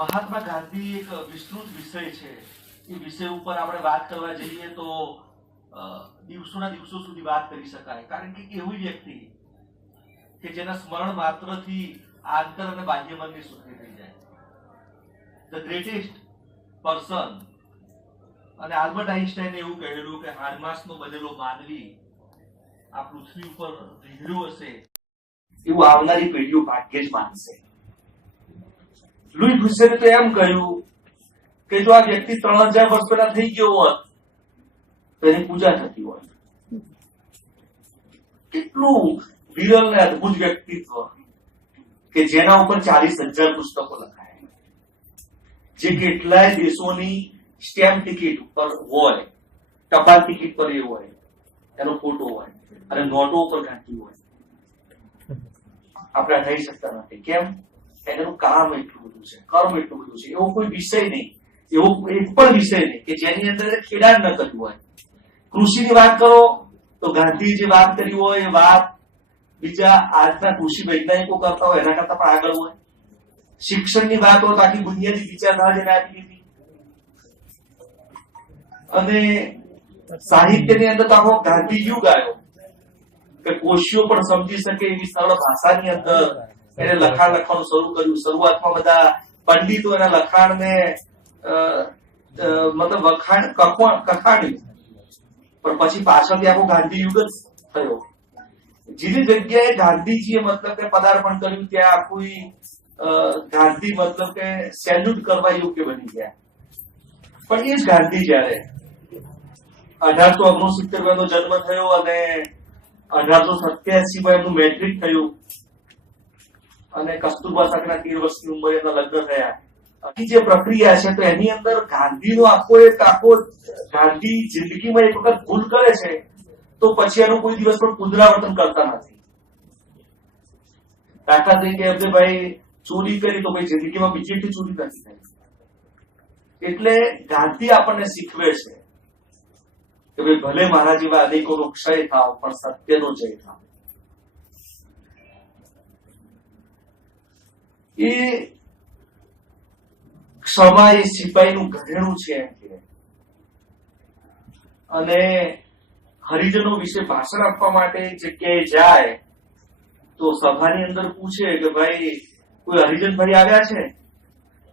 મહાત્મા ગાંધી એક વિસ્તૃત વિષય છે. એ વિષય ઉપર આપણે વાત કરવા જઈએ તો દિવસોના દિવસો સુધી વાત કરી શકાય, કારણ કે એવી વ્યક્તિ કે જેના સ્મરણ માત્રથી આંતર અને બાહ્ય મનની શુદ્ધિ થઈ જાય, ધ ગ્રેટેસ્ટ પર્સન. અને આલ્બર્ટ આઇન્સ્ટાઈને એવું કહેલું કે હાડમાસનો બનેલો માનવી આ પૃથ્વી ઉપર વિહર્યો હશે એવું આવનારી પેઢીઓ ભાગ્યે જ માનશે. લુઈ બ્રુસેલે તો એમ કહ્યું કે જો આ વ્યક્તિ 3000 વર્ષ પહેલા થઈ ગયો હોત તો એની પૂજા થતી હોય. કેટલું વિરલ ને અદભુત વ્યક્તિત્વ કે જેના ઉપર 40,000 પુસ્તકો લખાય, જે કેટલાય દેશોની સ્ટેમ્પ ટિકિટ પર હોય, ટપાલ ટિકિટ પર એ હોય, એનો ફોટો હોય, અને નોટો ઉપર ગાંઠી હોય. આપણે થઈ શકતા નથી. કેમ? એનું કામ એટલું બધું છે, કર્મ એટલું બધું છે. એવો કોઈ વિષય નહીં, એવો એક પણ વિષય નહીં કે જેની અંદર ખેડાણ ન કર્યું હોય. કૃષિની વાત કરો તો ગાંધી જે વાત કરી હોય એ વાત બીજા આજના કૃષિ વૈજ્ઞાનિકો કરતા હોય એના કરતા પણ આગળ હોય. શિક્ષણની વાત હોય તો આખી બુનિયાદી વિચારધારા જેને આપી દીધી. અને સાહિત્યની અંદર તો આખો ગાંધી યુગ આવ્યો કે કોશીઓ પણ સમજી શકે એવી સરળ ભાષાની અંદર એને લખાણ લખવાનું શરૂ કર્યું. શરૂઆતમાં બધા પંડિતો એના લખાણને મતલબ કખાણ્યું, પણ પછી પાછળથી આખો ગાંધી યુગ જ થયો. જેની જગ્યાએ ગાંધીજીએ મતલબ કે પદાર્પણ કર્યું ત્યાં આખું ગાંધી મતલબ કે સેલ્યુટ કરવા યોગ્ય બની ગયા. પણ એ જ ગાંધી જયારે 1869 માં એનો જન્મ થયો અને 1887 માં એમનું મેટ્રિક થયું અને કસ્તુરબા સાથેના 13 વર્ષની ઉંમરે એમના લગ્ન થયા. જે પ્રક્રિયા છે તો એની અંદર ગાંધીનો આખો ગાંધી જિંદગીમાં એક વખત ભૂલ કરે છે તો પછી એનું કોઈ દિવસ પણ પુનરાવર્તન કરતા નથી. દાખલા તરીકે એમને ભાઈ ચોરી કરી તો ભાઈ જિંદગીમાં બીજી એટલી ચોરી નથી થઈ. એટલે ગાંધી આપણને શીખવે છે કે ભાઈ ભલે મારા જેવા અનેકોનો ક્ષય થાવ પણ સત્યનો જય થાવ. એ ક્ષમા એ સિપાહીનું ઘરેણું છે એમ કે. અને હરિજનો વિશે ભાષણ આપવા માટે જગ્યાએ જાય તો સભાની અંદર પૂછે કે ભાઈ કોઈ હરિજન ભાઈ આવ્યા છે?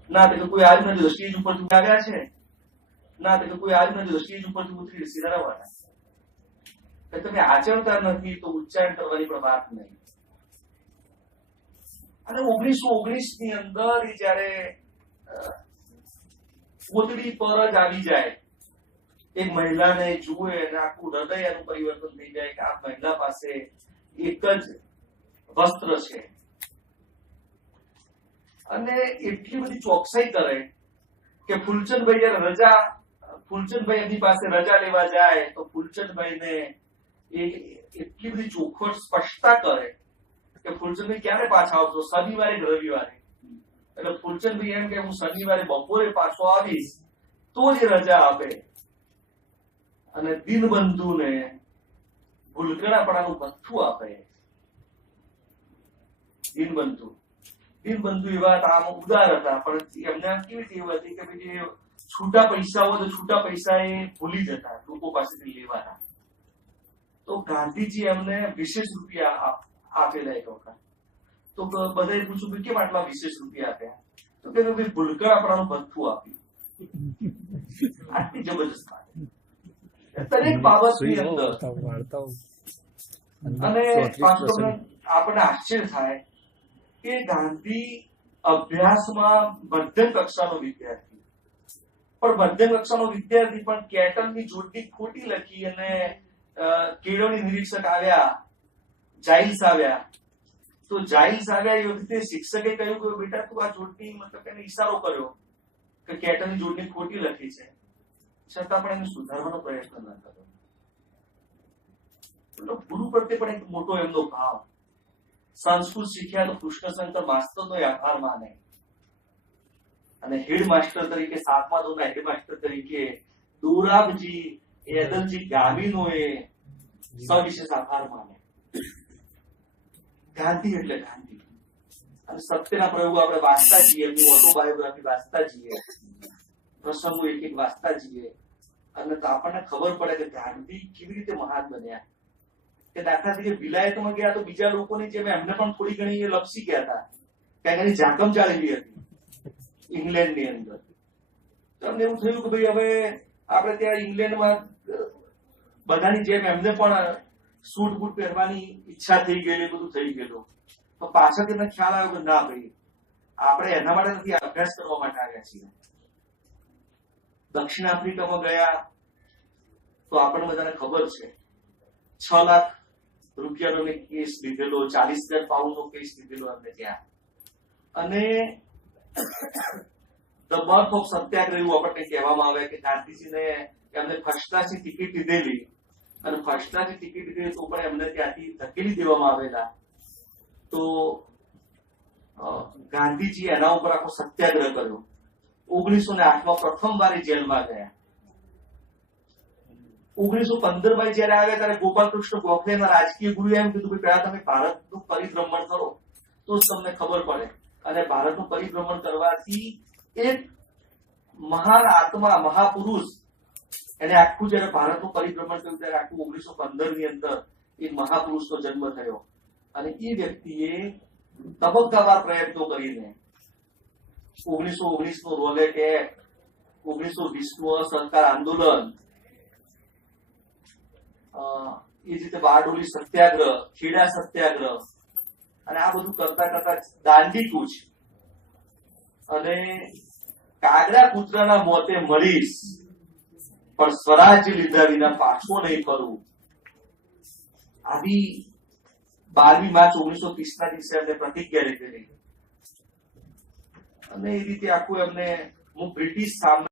ના, તો કોઈ આવ્યું નથી. સ્ટેજ ઉપરથી આવ્યા છે? ના, તો કોઈ આવ્યું નથી. સ્ટેજ ઉપરથી ઉતરી સીધા રવાના. તમે આચરતા નથી તો ઉચ્ચારણ કરવાની પણ વાત નહીં. અને 1919 ની અંદર જયારે કોતડી પર જ આવી જાય, એક મહિલાને જુએ અને આખું હૃદય એનું પરિવર્તન થઈ જાય કે આ મહિલા પાસે એક જ વસ્ત્ર છે. અને એટલી બધી ચોકસાઈ કરે કે ફૂલચંદભાઈ એમની પાસે રજા લેવા જાય તો ફૂલચંદભાઈને એટલી બધી ચોખવટ સ્પષ્ટતા કરે કે ફૂલચંદભાઈ ક્યારે પાછા આવશો? શનિવારે કે રવિવારે? એટલે ફૂલચંદભાઈ એમ કે હું શનિવારે બપોરે પાછો આવીશ તો જ રજા આપે. અને દીનબંધુને ભૂલકણાપણાનું ભથ્થું આપે. દીનબંધુ એવા આમ ઉદાર હતા, પણ એમને કેવી ટેવ હતી કે ભાઈ છૂટા પૈસા હોય તો છૂટા પૈસા એ ભૂલી જતા, લોકો પાસેથી લેવાના. તો ગાંધીજી એમને વિશેષ રૂપિયા આપેલા એક વખત. તો બધાએ પૂછ્યું કે કેમ આટલા વિશેષ રૂપિયા આપ્યા? તો કે ભાઈ ભૂલકણાપણાનું ભથ્થું આપ્યું. આટલી જબરજસ્ત વાત દરેક બાબતની અંદર. અને આપણને આશ્ચર્ય થાય કે ગાંધી અભ્યાસમાં મધ્યમ કક્ષાનો વિદ્યાર્થી, પણ મધ્યમ કક્ષાનો વિદ્યાર્થી પણ કેટલની જોડણી ખોટી લખી અને કેળવણી નિરીક્ષક આવ્યા, જાઇલ્સ આવ્યા. તો જાઇલ્સ આવ્યા એ વખતે શિક્ષકે કહ્યું કે બેટા તું આ જોડણી મતલબ એને ઈશારો કર્યો કે કેટલની જોડણી ખોટી લખી છે, છતાં પણ એને સુધારવાનો પ્રયત્ન ન કર્યો. ગુરુ પ્રત્યે પણ એક મોટો એમનો ભાવ. સંસ્કૃત શીખ્યા તો કૃષ્ણશંકર માસ્તરનો આભાર માને અને હેડ માસ્ટર તરીકે 7મા ધોરણના હેડ માસ્ટર તરીકે દોરાબજી એદલજી ગામીનો એ સવિશેષ આભાર માને. ગાંધી એટલે ગાંધી. અને સત્યના પ્રયોગો આપણે વાંચતા જઈએ, એમની ઓટોબાયોગ્રાફી વાંચતા જઈએ, પ્રસંગો એક એક વાંચતા જઈએ, અને તો આપણને ખબર પડે કે ગાંધી કેવી રીતે મહાન બન્યા. કે દાખલા તરીકે વિલાયતમાં ગયા તો બીજા લોકોની જેમ એમને પણ થોડી ઘણી એ લપસી ગયા હતા, કારણ એની ઝાકમ ચાલેલી હતી ઇંગ્લેન્ડની અંદર. તમને એવું થયું કે ભાઈ હવે આપણે ત્યાં ઇંગ્લેન્ડમાં બધાની જેમ એમને પણ સૂટ બૂટ પહેરવાની ઈચ્છા થઈ ગયેલી, બધું થઈ ગયેલું. તો પાછળ તમને ખ્યાલ આવ્યો કે ના ભાઈ, આપણે એના માટે નથી, અભ્યાસ કરવા માટે આવ્યા છીએ. દક્ષિણ આફ્રિકામાં ગયા તો આપણને બધાને ખબર છે 6 લાખ રૂપિયાનો કેસ લીધેલો, 40,000 પાઉન્ડનો કેસ લીધેલો એમને ત્યાં. અને ધ બર્થ ઓફ સત્યાગ્રહ એવું આપણને કહેવામાં આવે કે ગાંધીજીને એમને ફર્સ્ટ ક્લાસની ટિકિટ લીધેલી, અને ફર્સ્ટ ક્લાસની ટિકિટ લીધેલી તો પણ એમને ત્યાંથી ધકેલી દેવામાં આવેલા. તો ગાંધીજી એના ઉપર આખો સત્યાગ્રહ કર્યો. 1908માં પ્રથમ વાર જેલમાં ગયા. 1915માં જયારે આવ્યા ત્યારે ગોપાલકૃષ્ણ ગોખલેના રાજકીય ગુરુએ એમ કીધું કે પહેલા તમે ભારતનું પરિભ્રમણ કરો તો જ તમને ખબર પડે. અને ભારતનું પરિભ્રમણ કરવાથી એક મહાન આત્મા, મહાપુરુષ, એને આખું જયારે ભારતનું પરિભ્રમણ કર્યું ત્યારે આખું 1915 ની અંદર એક મહાપુરુષનો જન્મ થયો. અને એ વ્યક્તિએ તબક્કાવાર પ્રયત્નો કરીને 1919 નો રોલેટ એક્ટ, 1920 નું અસહકાર આંદોલન, એ જ રીતે બારડોલી સત્યાગ્રહ, ખેડા સત્યાગ્રહ, અને આ બધું કરતા કરતા દાંડી કૂચ અને કાગડા પુત્રના મોતે મરીશ પણ સ્વરાજ્ય લીધા વિના પાછો નહીં ફરવું, આવી 12મી માર્ચ 1930 ના દિવસે એમને પ્રતિજ્ઞા લીધેલી. અને એ રીતે આખું એમને બ્રિટિશ સામે